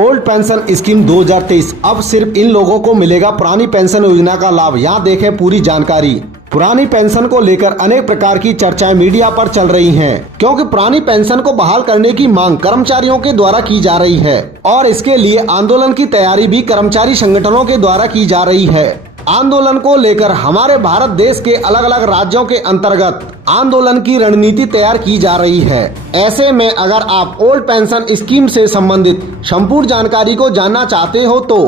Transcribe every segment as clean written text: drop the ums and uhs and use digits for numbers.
Old pension scheme 2023 अब सिर्फ इन लोगों को मिलेगा पुरानी पेंशन योजना का लाभ। यहाँ देखें पूरी जानकारी। पुरानी पेंशन को लेकर अनेक प्रकार की चर्चाएं मीडिया पर चल रही हैं, क्योंकि पुरानी पेंशन को बहाल करने की मांग कर्मचारियों के द्वारा की जा रही है और इसके लिए आंदोलन की तैयारी भी कर्मचारी संगठनों के द्वारा की जा रही है। आंदोलन को लेकर हमारे भारत देश के अलग अलग राज्यों के अंतर्गत आंदोलन की रणनीति तैयार की जा रही है। ऐसे में अगर आप ओल्ड पेंशन स्कीम से संबंधित संपूर्ण जानकारी को जानना चाहते हो तो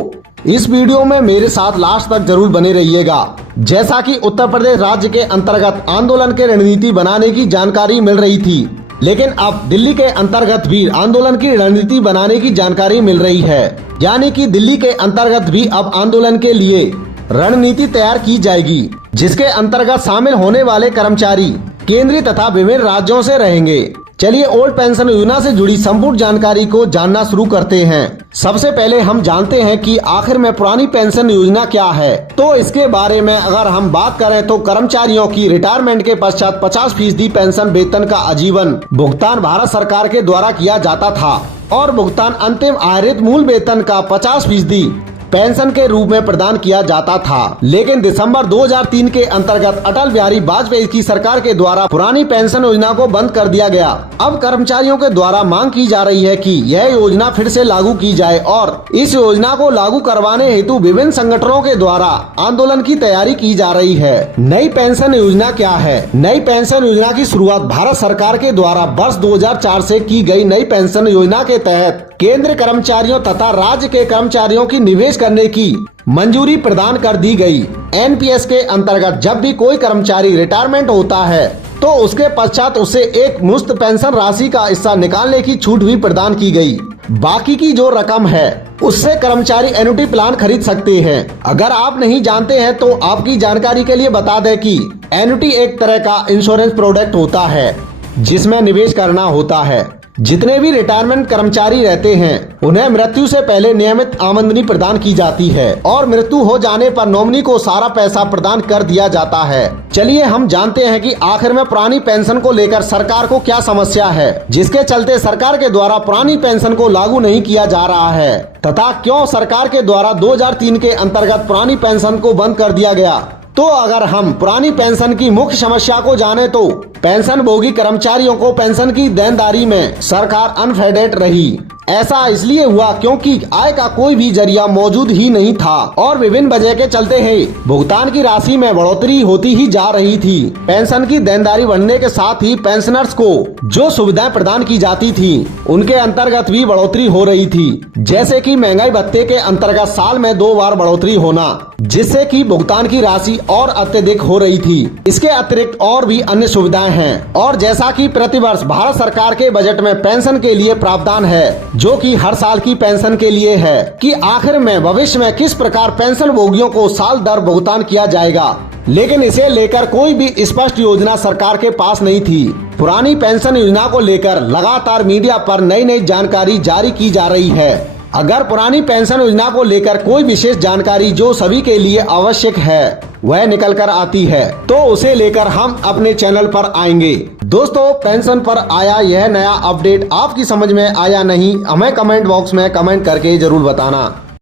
इस वीडियो में मेरे साथ लास्ट तक जरूर बने रहिएगा। जैसा कि उत्तर प्रदेश राज्य के अंतर्गत आंदोलन के रणनीति बनाने की जानकारी मिल रही थी, लेकिन अब दिल्ली के अंतर्गत भी आंदोलन की रणनीति बनाने की जानकारी मिल रही है। यानी कि दिल्ली के अंतर्गत भी अब आंदोलन के लिए रणनीति तैयार की जाएगी, जिसके अंतर्गत शामिल होने वाले कर्मचारी केंद्रीय तथा विभिन्न राज्यों से रहेंगे। चलिए ओल्ड पेंशन योजना से जुड़ी संपूर्ण जानकारी को जानना शुरू करते हैं। सबसे पहले हम जानते हैं कि आखिर में पुरानी पेंशन योजना क्या है। तो इसके बारे में अगर हम बात करें तो कर्मचारियों की रिटायरमेंट के पश्चात 50% पेंशन वेतन का आजीवन भुगतान भारत सरकार के द्वारा किया जाता था और भुगतान अंतिम आहरित मूल वेतन का 50% पेंशन के रूप में प्रदान किया जाता था। लेकिन दिसंबर 2003 के अंतर्गत अटल बिहारी वाजपेयी की सरकार के द्वारा पुरानी पेंशन योजना को बंद कर दिया गया। अब कर्मचारियों के द्वारा मांग की जा रही है कि यह योजना फिर से लागू की जाए और इस योजना को लागू करवाने हेतु विभिन्न संगठनों के द्वारा आंदोलन की तैयारी की जा रही है। नई पेंशन योजना क्या है? नई पेंशन योजना की शुरुआत भारत सरकार के द्वारा वर्ष 2004 से की गई नई पेंशन योजना के तहत केंद्र कर्मचारियों तथा राज्य के कर्मचारियों की निवेश करने की मंजूरी प्रदान कर दी गई। एनपीएस के अंतर्गत जब भी कोई कर्मचारी रिटायरमेंट होता है तो उसके पश्चात उसे एक मुफ्त पेंशन राशि का हिस्सा निकालने की छूट भी प्रदान की गई। बाकी की जो रकम है उससे कर्मचारी एन्युटी प्लान खरीद सकते हैं। अगर आप नहीं जानते हैं तो आपकी जानकारी के लिए बता दें कि एन्युटी एक तरह का इंश्योरेंस प्रोडक्ट होता है जिसमें निवेश करना होता है। जितने भी रिटायरमेंट कर्मचारी रहते हैं उन्हें मृत्यु से पहले नियमित आमदनी प्रदान की जाती है और मृत्यु हो जाने पर नॉमिनी को सारा पैसा प्रदान कर दिया जाता है। चलिए हम जानते हैं कि आखिर में पुरानी पेंशन को लेकर सरकार को क्या समस्या है, जिसके चलते सरकार के द्वारा पुरानी पेंशन को लागू नहीं किया जा रहा है तथा क्यों सरकार के द्वारा 2003 के अंतर्गत पुरानी पेंशन को बंद कर दिया गया। तो अगर हम पुरानी पेंशन की मुख्य समस्या को जाने तो पेंशन भोगी कर्मचारियों को पेंशन की देनदारी में सरकार अनफेडेड रही। ऐसा इसलिए हुआ क्योंकि आय का कोई भी जरिया मौजूद ही नहीं था और विभिन्न वजह के चलते ही भुगतान की राशि में बढ़ोतरी होती ही जा रही थी। पेंशन की देनदारी बढ़ने के साथ ही पेंशनर्स को जो सुविधाएं प्रदान की जाती थी उनके अंतर्गत भी बढ़ोतरी हो रही थी, जैसे कि महंगाई भत्ते के अंतर्गत साल में 2 बार बढ़ोतरी होना, जिससे कि भुगतान की राशि और अत्यधिक हो रही थी। इसके अतिरिक्त और भी अन्य सुविधाएं हैं और जैसा कि प्रतिवर्ष भारत सरकार के बजट में पेंशन के लिए प्रावधान है, जो कि हर साल की पेंशन के लिए है कि आखिर में भविष्य में किस प्रकार पेंशन भोगियों को साल दर भुगतान किया जाएगा। लेकिन इसे लेकर कोई भी स्पष्ट योजना सरकार के पास नहीं थी। पुरानी पेंशन योजना को लेकर लगातार मीडिया पर नई नई जानकारी जारी की जा रही है। अगर पुरानी पेंशन योजना को लेकर कोई विशेष जानकारी जो सभी के लिए आवश्यक है वह निकल कर आती है तो उसे लेकर हम अपने चैनल पर आएंगे। दोस्तों, पेंशन पर आया यह नया अपडेट आपकी समझ में आया नहीं, हमें कमेंट बॉक्स में कमेंट करके जरूर बताना।